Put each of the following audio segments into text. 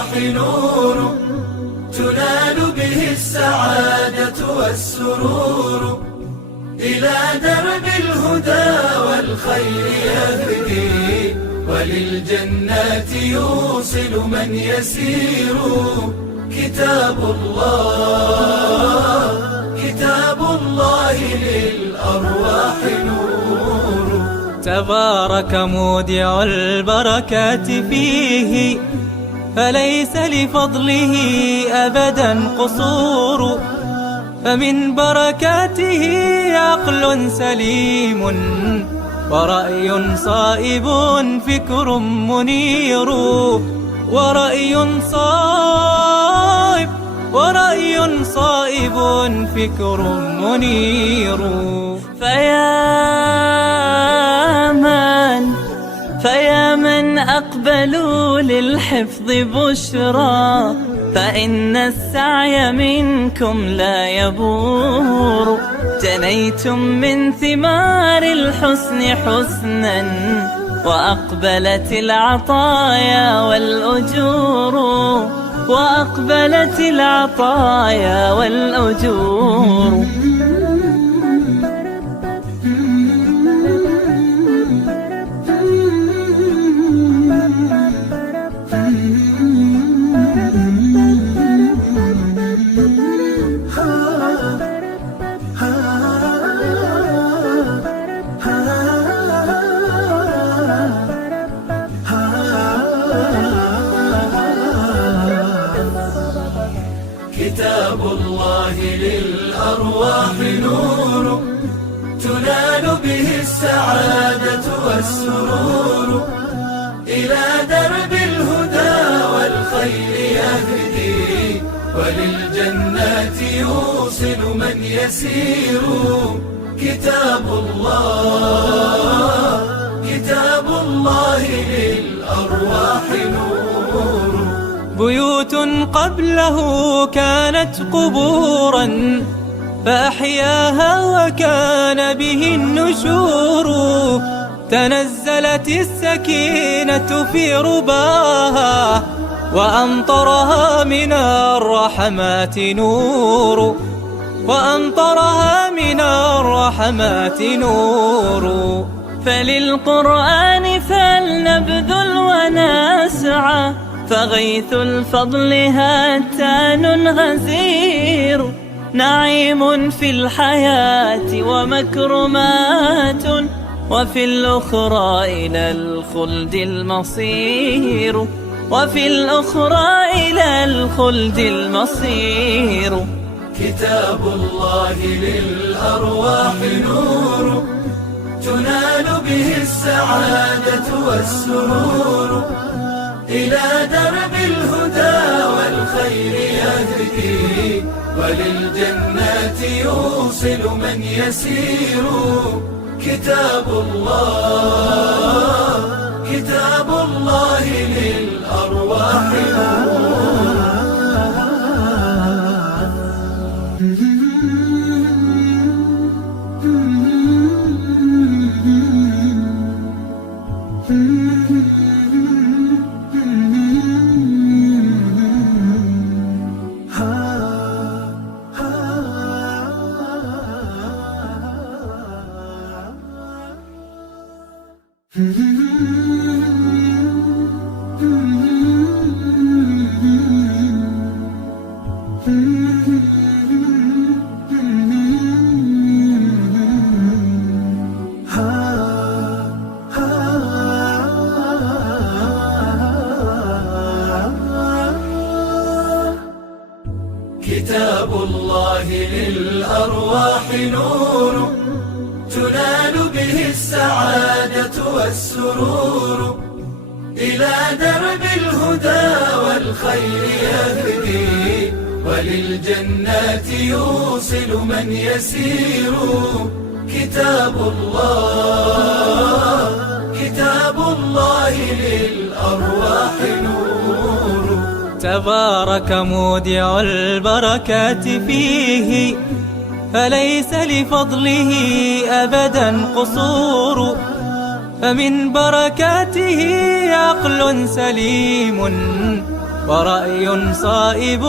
الأرواح نور تنال به السعادة والسرور، إلى درب الهدى والخير يهدي، وللجنات يوصل من يسير. كتاب الله للأرواح نور. تبارك مودع البركات فيه، فليس لفضله أبدا قصور. فمن بركاته عقل سليم، ورأي صائب فكر منير. ورأي صائب فكر منير. فيا من أقبلوا للحفظ بشرى، فإن السعي منكم لا يبور. جنيتم من ثمار الحسن حسنا، وأقبلت العطايا والأجور. وأقبلت العطايا والأجور. كتاب الله للأرواح نور تنال به السعادة والسرور، إلى درب الهدى والخير يهدي، وللجنات يوصل من يسير. كتاب الله للأرواح نور. بيوت قبله كانت قبورا، فأحياها وكان به النشور. تنزلت السكينة في رباها، وأمطرها من الرحمات نور. وأمطرها من الرحمات نور. فللقرآن فلنبذل ونسعى، فغيث الفضل هاتان غزير. نعيم في الحياة ومكرمات، وفي الأخرى إلى الخلد المصير. وفي الأخرى إلى الخلد المصير. كتاب الله للأرواح نور تنال به السعادة والسرور، إلى درب الهدى والخير يهدي، وللجنات يوصل من يسير. كتاب الله للأرواح نور. كتاب الله للأرواح نور تنال به السعادة والسرور، إلى درب الهدى والخير يهدي، وللجنات يوصل من يسير. كتاب الله للأرواح نور. تبارك مودع البركات فيه، فليس لفضله أبدا قصور. فمن بركاته عقل سليم، ورأي صائب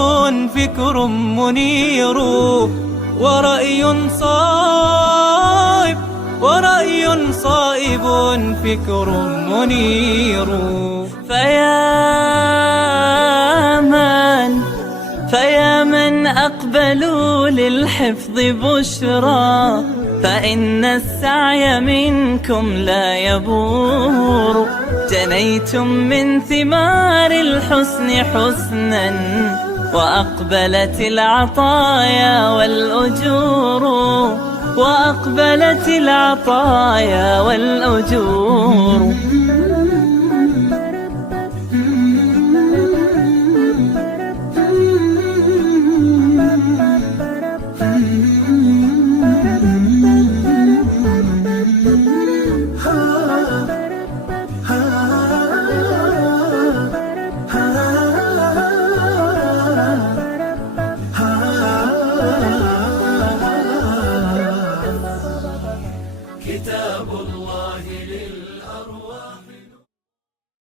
فكر منير، ورأي صائب فكر منير. فيا من أقبلوا للحفظ بشرى، فإن السعي منكم لا يبور. جنيتم من ثمار الحسن حسنا، وأقبلت العطايا والأجور،